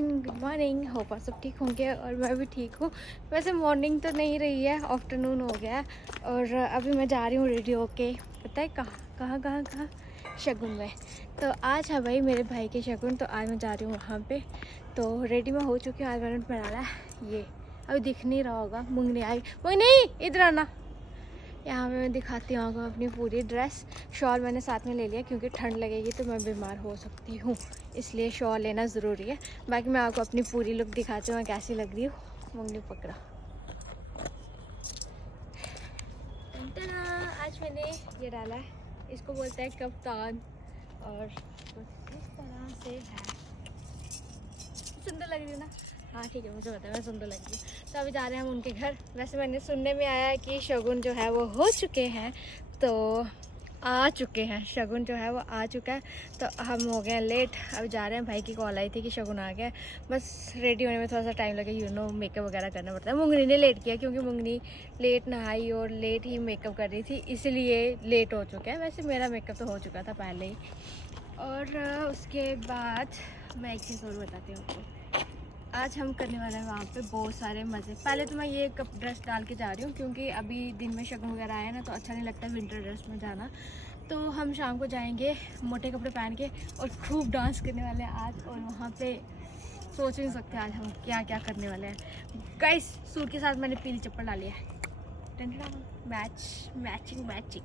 Everyone, good morning. Hope आप सब ठीक होंगे और मैं भी ठीक हूँ। वैसे मॉर्निंग तो नहीं रही है, आफ्टरनून हो गया है और अभी मैं जा रही हूँ रेडी होके। पता है कहाँ शगुन में। तो आज है भाई मेरे भाई के शगुन, तो आज मैं जा रही हूँ वहाँ पे। तो रेडी मैं हो चुकी हूँ। आज मैंने बनाना है ये, अभी दिख नहीं रहा होगा, मुंगनी आई। मुंगनी इधर आना। यहाँ पे मैं दिखाती हूँ आपको अपनी पूरी ड्रेस। शॉल मैंने साथ में ले लिया क्योंकि ठंड लगेगी तो मैं बीमार हो सकती हूँ, इसलिए शॉल लेना ज़रूरी है। बाकी मैं आपको अपनी पूरी लुक दिखाती हूँ मैं कैसी लग रही हूँ। मुंगनी पकड़ा। आज मैंने ये डाला है, इसको बोलते हैं कप्तान, और कुछ इस तरह से है। सुंदर लग रही है ना? हाँ ठीक है, मुझे पता है मैं सुंदर लग रही हूँ। तो अभी जा रहे हैं हम उनके घर। वैसे मैंने सुनने में आया है कि शगुन जो है वो हो चुके हैं, तो आ चुके हैं, शगुन जो है वो आ चुका है। तो हम हो गए लेट, अभी जा रहे हैं। भाई की कॉल आई थी कि शगुन आ गया। बस रेडी होने में थोड़ा सा टाइम लगे, मेकअप वगैरह करना पड़ता है। मुंगनी ने लेट किया क्योंकि मुंगनी लेट नहाई और लेट ही मेकअप कर रही थी, इसलिए लेट हो चुका है। वैसे मेरा मेकअप तो हो चुका था पहले ही। और उसके बाद मैं एक चीज़ और बताती हूँ आपको। आज हम करने वाले हैं वहाँ पे बहुत सारे मज़े। पहले तो मैं ये ड्रेस डाल के जा रही हूँ क्योंकि अभी दिन में शगुन वगैरह आया ना, तो अच्छा नहीं लगता विंटर ड्रेस में जाना। तो हम शाम को जाएंगे मोटे कपड़े पहन के और खूब डांस करने वाले हैं आज। और वहाँ पे सोच नहीं सकते आज हम क्या क्या करने वाले हैं। गाइस, सूट के साथ मैंने पीली चप्पल डाली है। मैचिंग।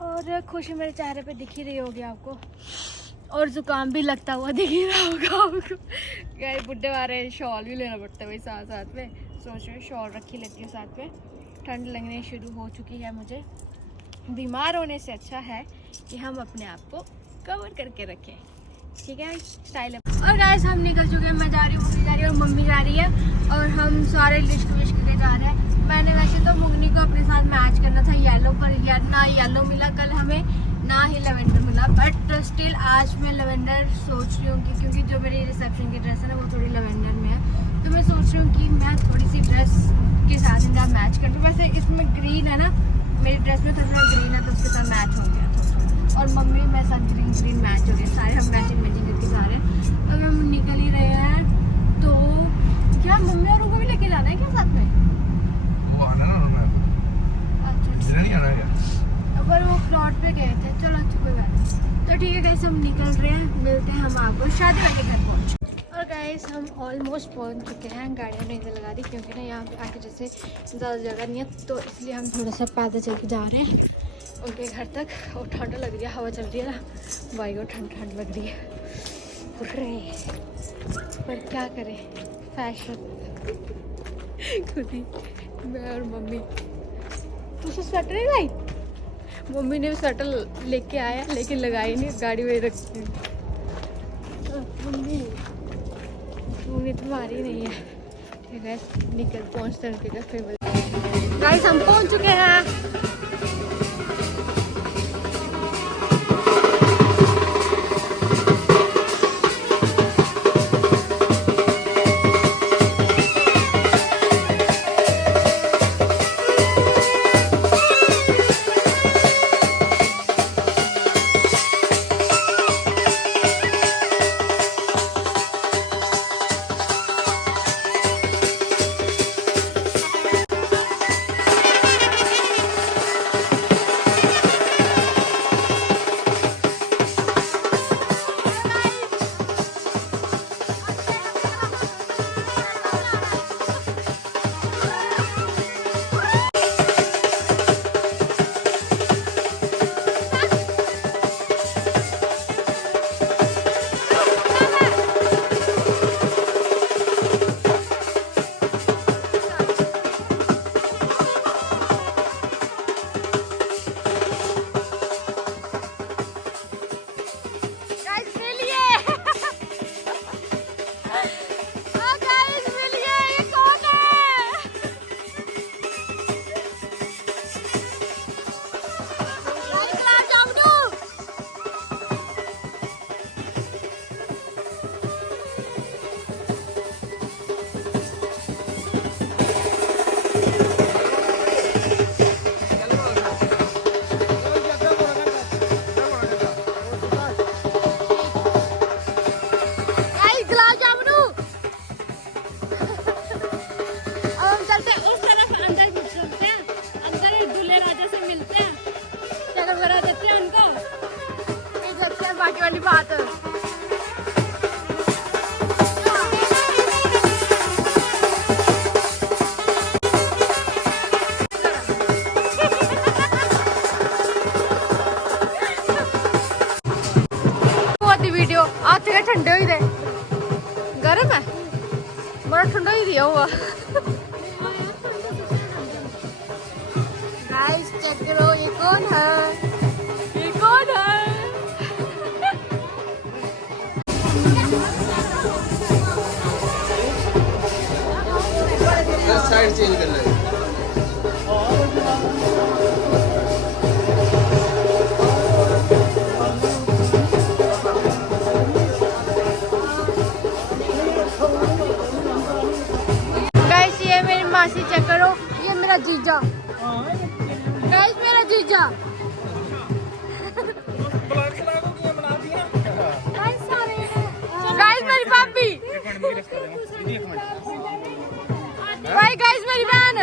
और खुशी मेरे चेहरे पे दिख ही रही होगी आपको, और जुकाम भी लगता हुआ दिख ही रहा होगा आपको। गए बुड्ढे वाले शॉल भी लेना पड़ता है भाई साथ में। सोच रही हूँ शॉल रखी लेती हूँ साथ में। ठंड लगने शुरू हो चुकी है मुझे। बीमार होने से अच्छा है कि हम अपने आप को कवर करके रखें, ठीक है? स्टाइल है। और गाइस हम निकल चुके हैं। मैं जा रही हूँ, मुंगनी जा रही है और मम्मी जा रही है, और हम सारे लिस्ट विश करके जा रहे हैं। मैंने वैसे तो मुंगनी को अपने साथ मैच करना था येलो पर, ना येलो मिला कल हमें, ना ही लेवेंडर मिला। बट स्टिल आज मैं लेवेंडर सोच रही हूँ क्योंकि जो मेरी रिसेप्शन की ड्रेस है ना वो थोड़ी लेवेंडर में है। तो मैं सोच रही हूँ कि मैं थोड़ी सी ड्रेस के साथ इनका मैच कर दूँ। वैसे इसमें ग्रीन है ना, मेरी ड्रेस में थोड़ा ग्रीन है तो उसके साथ मैच हो गया। और मम्मी मेरे साथ ग्रीन मैच हो गया, सारे हम मैचिंग करके जा रहे हैं। तो हम निकल ही रहे हैं। तो क्या मम्मी और उनको भी लेके जाना है क्या साथ में? वो आना ना मैं। अच्छा नहीं आना है पर वो प्लॉट पे गए थे। चलो अच्छा कोई बात नहीं। तो ठीक है गाइस, हम निकल रहे हैं, मिलते हैं हम आपको शादी वाले घर पहुँच। और गाइस हम ऑलमोस्ट पहुँच चुके हैं। गाड़ियाँ नहीं लगा दी क्योंकि ना यहाँ पे आके जैसे ज़्यादा जगह नहीं है, तो इसलिए हम थोड़ा सा पैदल चल के जा रहे हैं उनके घर तक। और ठंड लग रही है, हवा चल रही है ना भाई, और ठंड लग रही है। पर क्या करें, फैशन खुद ही। मैं और मम्मी। तुझे स्वेटर नहीं लाई? मम्मी ने स्वेटर लेके आया लेकिन लगाई नहीं, गाड़ी में रखी। मम्मी तुम्हारी नहीं है, ठीक है? निकल पहुँचते उनके घर फिर। गाइस हम पहुँच चुके हैं। गर्म है, बड़ा ठंडा ही दिया हुआ। गाइस चेक करो, ये कौन है, ये कौन है? साइड चेंज करना है। गाइस ये मेरी मासी, चेक करो, ये मेरा जीजा। गाइस मेरा जीजा। गाइस मेरी भाभी। भाई गाइस मेरी बहन।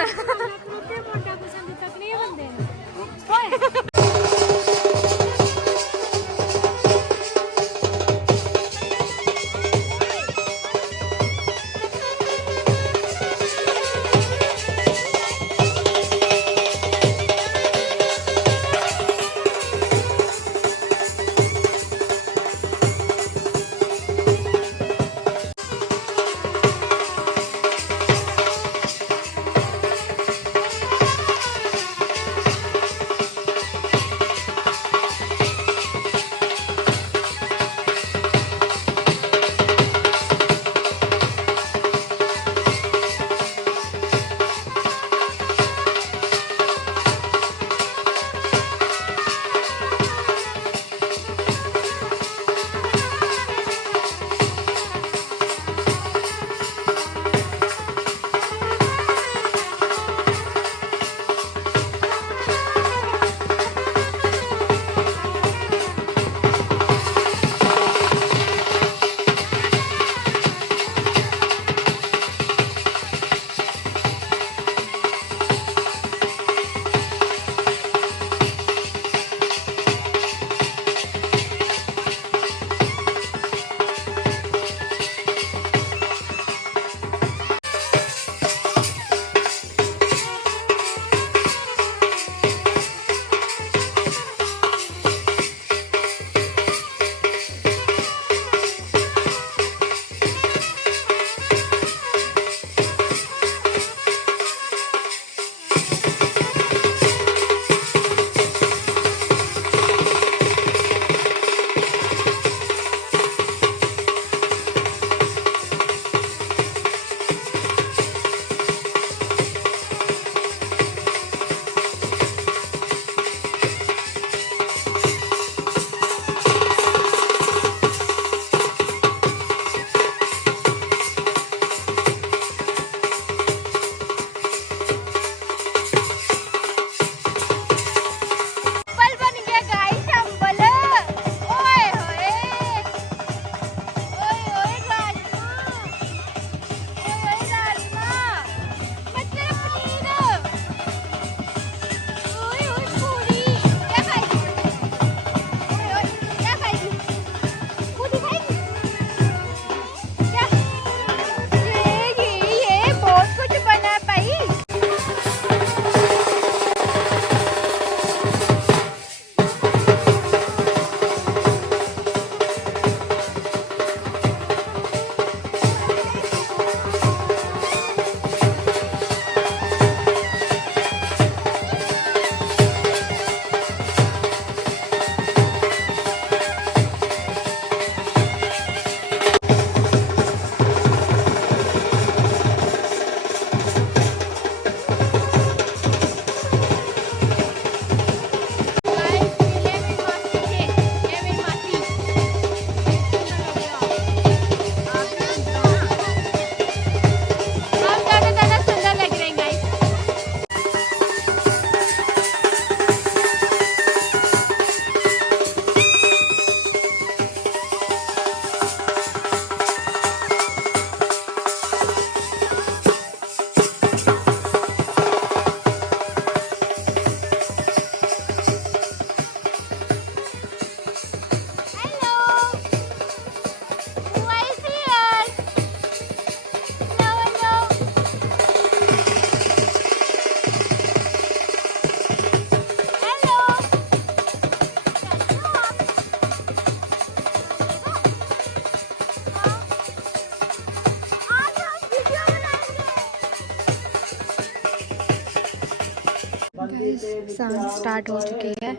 सांग स्टार्ट हो चुकी है।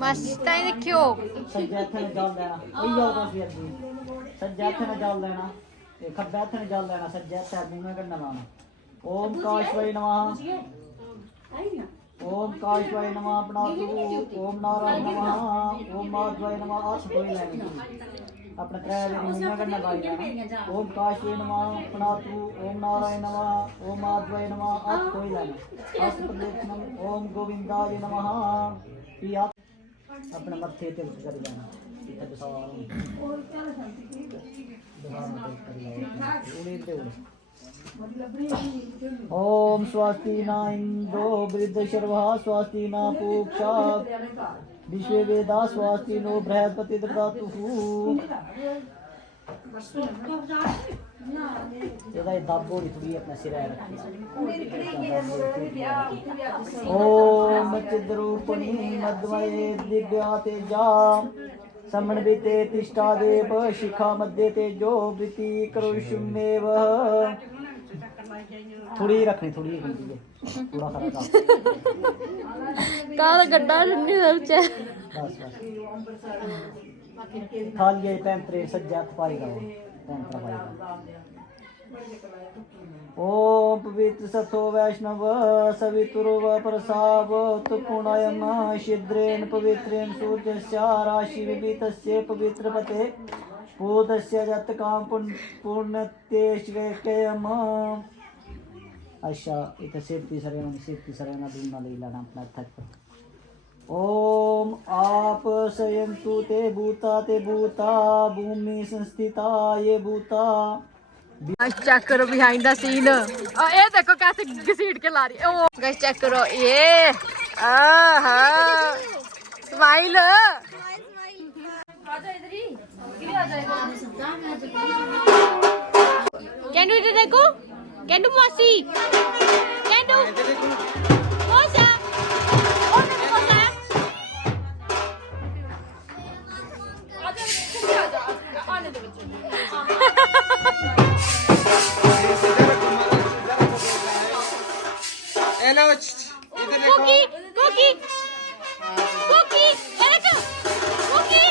मस्त है देखियो। सज्जे हत्थ ने जल लेना ओही आओ तुम फिर दी सज्जे हत्थ ने जल लेना ते खब्बे हत्थ ने जल लेना सज्जे हत्थ मुंह कन्नै लाना। ओम काशवाय नमः ओम काशवाय नमः अपनातु ओम नारायण नमः ओम माधवाय नमः हाथ धोई लेनी अपने त्रै बारी मुंह कन्नै लाई लेना। ओम काशवाय नमः अपनातु ओम नारायण नमः ओम माधवाय नमः हाथ धोई लेना। हस्त प्रदक्षिणम ओम गोविंदाय नमः ये अपने मत्थे ते कर लेना इधर बसार ओम स्वस्ति न इंद्रो वृद्धशर्वः स्वस्ति न पूक्षा विश्वे वेदा स्वस्ति नो बृहस्पति ददातुः। ਇਹਦਾ ਦਾਬੋ ਦੀ ਥੋੜੀ ਆਪਣਾ ਸਿਰ ਰੱਖੀ। ਓਮ ਚਿਦਰੂਪਨੀ ਮਦਵਏ ਦਿਵਿਆ ਤੇਜਾ ਸਮਣ ਬਿਤੇ ਤਿਸ਼ਟਾ ਦੇਵ ਸ਼ਿਖਾ ਮਧੇ ਤੇਜੋ ਬ੍ਰਿਤੀ ਕਰੁਸ਼ਮੇਵ। ਥੋੜੀ ਰੱਖਣੀ ਥੋੜੀ ਹੁੰਦੀ ਹੈ ਥੋੜਾ ਖਰਾ ਦਾ ਕਾਲਾ ਗੱਡਾ ਰੰਨੇ ਵਿੱਚ ਬਸ ਬਸ थालिए पैंतरे सज्जा पाई गाओ पैंतरा पाई गाओ। ओम पवित्र सथो वैष्णव सवितुर्व प्रसाव तुकुणायम शिद्रेण पवित्रेण सूर्यस्य राशि विभितस्य पवित्र पते पूतस्य जत काम पुण्यतेष्वेकयम। अच्छा इथे सेफ्टी सरेना दूना ले लेना अपना थक। ओम आप संयंतु ते भूता भूमि संस्थिता ये भूता। चेक करो बिहाइंड द सीन। ये देखो कैसे घसीट के ला रही है। ओ गाइस चेक करो ये आहा स्माइल। कैंडू इधर देखो कैंडू मौसी कैंडू मौसा हेलो इधर देखो कुकी कुकी कुकी एक कुकी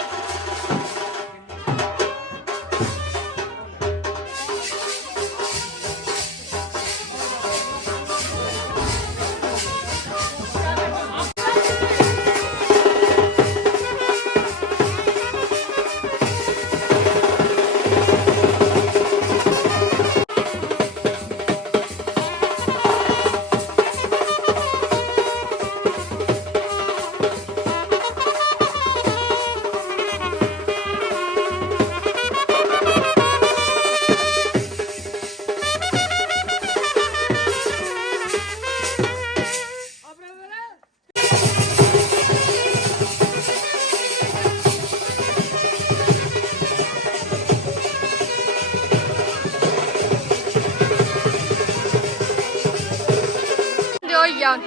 young.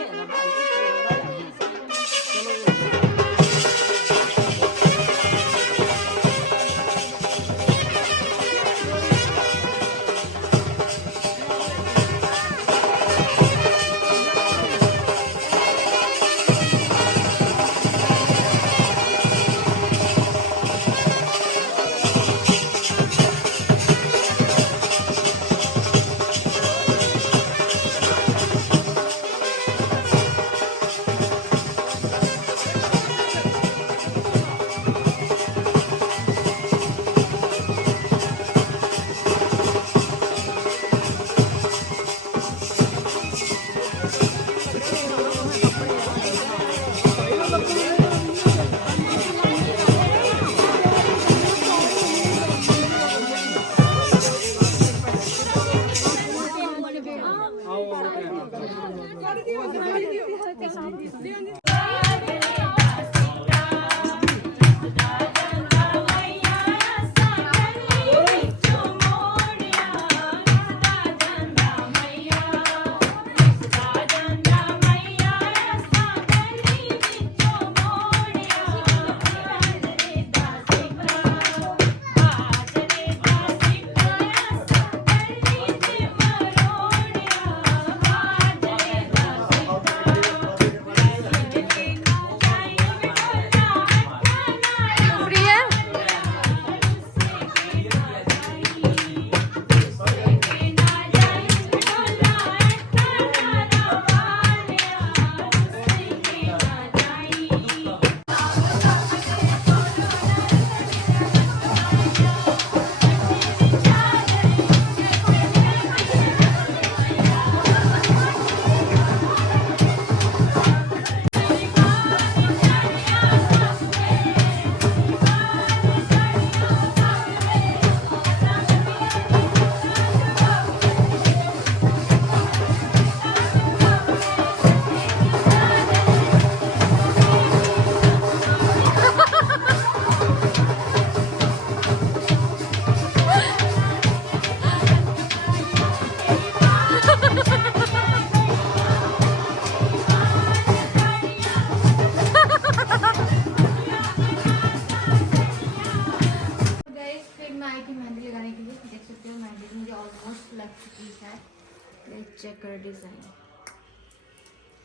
चेक करो डिज़ाइन।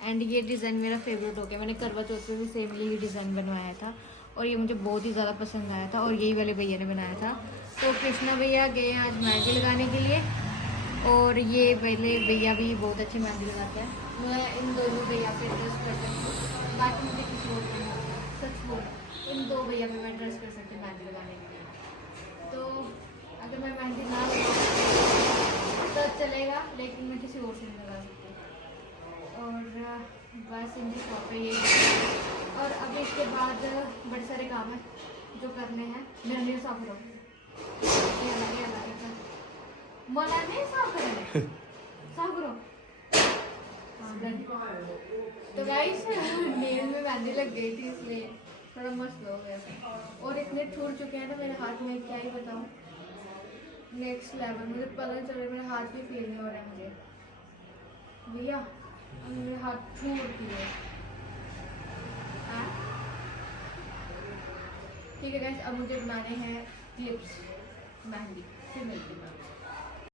एंड ये डिज़ाइन मेरा फेवरेट हो गया। मैंने करवा चौथ पे भी सेम यही डिज़ाइन बनवाया था और ये मुझे बहुत ही ज़्यादा पसंद आया था और यही वाले भैया ने बनाया था। तो कृष्णा भैया गए आज मेहंदी लगाने के लिए और ये पहले भैया भी बहुत अच्छी मेहंदी लगाते हैं। मैं इन दोनों भैया पे ट्रस्ट कर सकती हूँ, बाकी मुझे किसी और पे नहीं। सच बोल, इन दो भैया पे मैं ट्रस्ट कर सकती हूँ मेहंदी लगाने के लिए। तो अगर मैं मेहंदी ना लगाऊँ तो चलेगा, लेकिन मैं किसी और से नहीं लगा सकती। और बस इनकी शॉप पे ये। और अब इसके बाद बड़े सारे काम हैं जो करने हैं। मेरा नहीं साफ करो, मोला नहीं साफ करेंगे, साफ करो। हाँ डन। तो गाइस नेल में मेहंदी लग गई थी इसलिए थोड़ा मस्त हो गया था। और इतने छूट चुके हैं ना मेरे हाथ में, क्या ही बताऊँ। नेक्स्ट लेवल, मुझे पता नहीं चल रहा, मेरे हाथ भी फील नहीं हो रहा है मुझे भैया, मेरे हाथ छूट गए। ठीक है गाइस, अब मुझे बनाने हैं क्लिप्स मेहंदी। फिर मिलती हूँ।